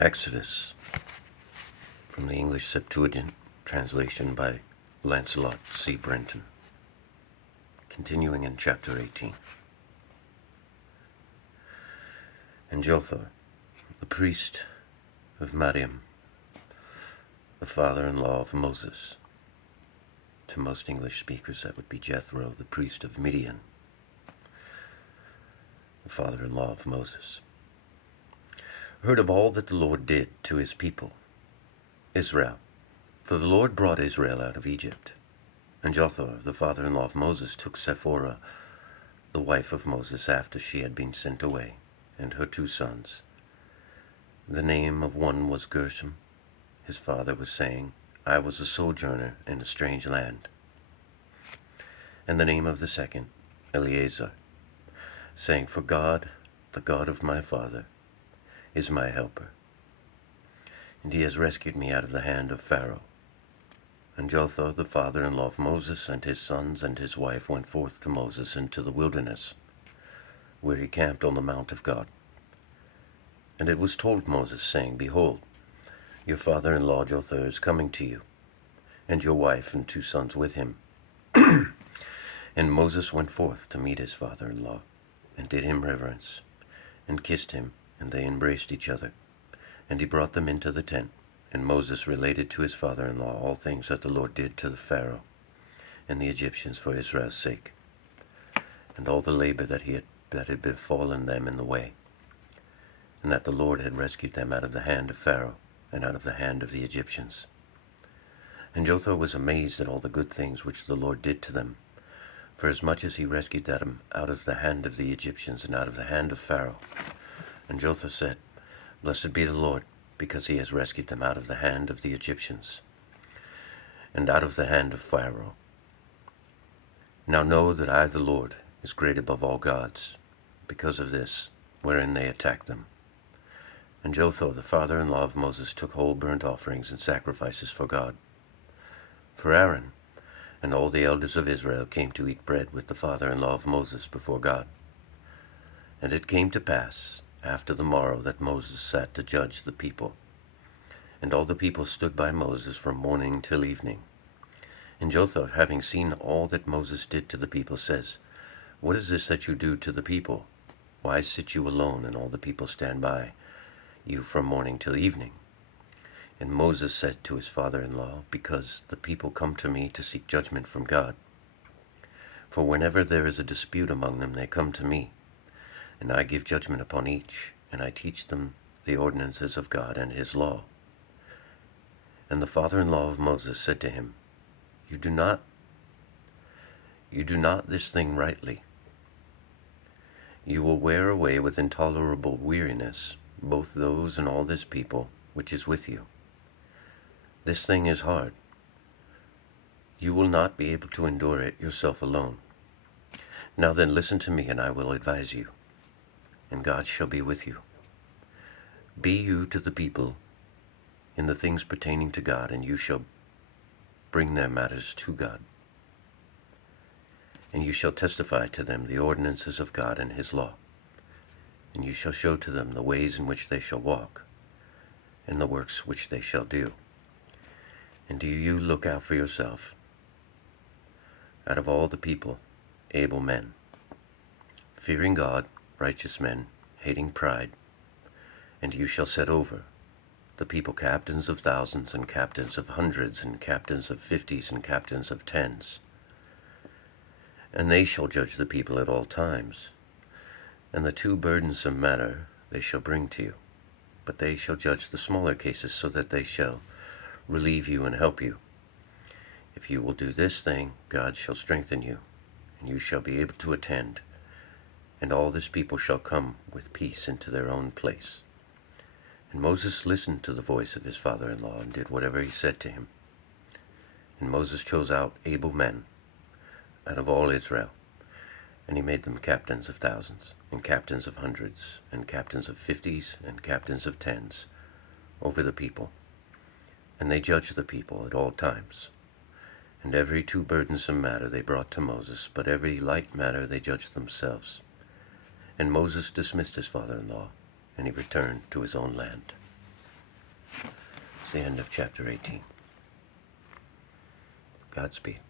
Exodus, from the English Septuagint, translation by Lancelot, C. Brenton. Continuing in chapter 18. And Jotham, the priest of Madian, the father-in-law of Moses. To most English speakers, that would be Jethro, the priest of Midian, the father-in-law of Moses, heard of all that the Lord did to his people, Israel. For the Lord brought Israel out of Egypt. And Jotham, the father-in-law of Moses, took Sephora, the wife of Moses, after she had been sent away, and her 2 sons. The name of one was Gershom. His father was saying, I was a sojourner in a strange land. And the name of the second, Eleazar, saying, For God, the God of my father, is my helper, and he has rescued me out of the hand of Pharaoh. And Jotham, the father-in-law of Moses, and his sons and his wife went forth to Moses into the wilderness, where he camped on the mount of God. And it was told Moses, saying, Behold, your father-in-law Jotham is coming to you, and your wife and 2 sons with him. And Moses went forth to meet his father-in-law, and did him reverence, and kissed him, and they embraced each other. And he brought them into the tent, and Moses related to his father-in-law all things that the Lord did to the Pharaoh and the Egyptians for Israel's sake, and all the labor that had befallen them in the way, and that the Lord had rescued them out of the hand of Pharaoh and out of the hand of the Egyptians. And Jotham was amazed at all the good things which the Lord did to them, for as much as he rescued them out of the hand of the Egyptians and out of the hand of Pharaoh. And Jotham said, Blessed be the Lord, because he has rescued them out of the hand of the Egyptians, and out of the hand of Pharaoh. Now know that I, the Lord, is great above all gods, because of this, wherein they attacked them. And Jotham, the father-in-law of Moses, took whole burnt offerings and sacrifices for God. For Aaron and all the elders of Israel came to eat bread with the father-in-law of Moses before God. And it came to pass, after the morrow, that Moses sat to judge the people. And all the people stood by Moses from morning till evening. And Jotham, having seen all that Moses did to the people, says, What is this that you do to the people? Why sit you alone, and all the people stand by you from morning till evening? And Moses said to his father-in-law, Because the people come to me to seek judgment from God. For whenever there is a dispute among them, they come to me, and I give judgment upon each, and I teach them the ordinances of God and his law. And the father-in-law of Moses said to him, You do not this thing rightly. You will wear away with intolerable weariness both those and all this people which is with you. This thing is hard. You will not be able to endure it yourself alone. Now then, listen to me, and I will advise you, and God shall be with you. Be you to the people in the things pertaining to God, and you shall bring their matters to God. And you shall testify to them the ordinances of God and his law. And you shall show to them the ways in which they shall walk, and the works which they shall do. And do you look out for yourself, out of all the people, able men, fearing God, righteous men, hating pride, and you shall set over the people captains of thousands, and captains of hundreds, and captains of 50s, and captains of 10s. And they shall judge the people at all times. And the 2 burdensome matter they shall bring to you, but they shall judge the smaller cases, so that they shall relieve you and help you. If you will do this thing, God shall strengthen you, and you shall be able to attend, and all this people shall come with peace into their own place. And Moses listened to the voice of his father-in-law, and did whatever he said to him. And Moses chose out able men out of all Israel, and he made them captains of thousands, and captains of hundreds, and captains of 50s, and captains of 10s, over the people. And they judged the people at all times. And every 2 burdensome matter they brought to Moses, but every light matter they judged themselves. And Moses dismissed his father-in-law, and he returned to his own land. the end of chapter 18. Godspeed.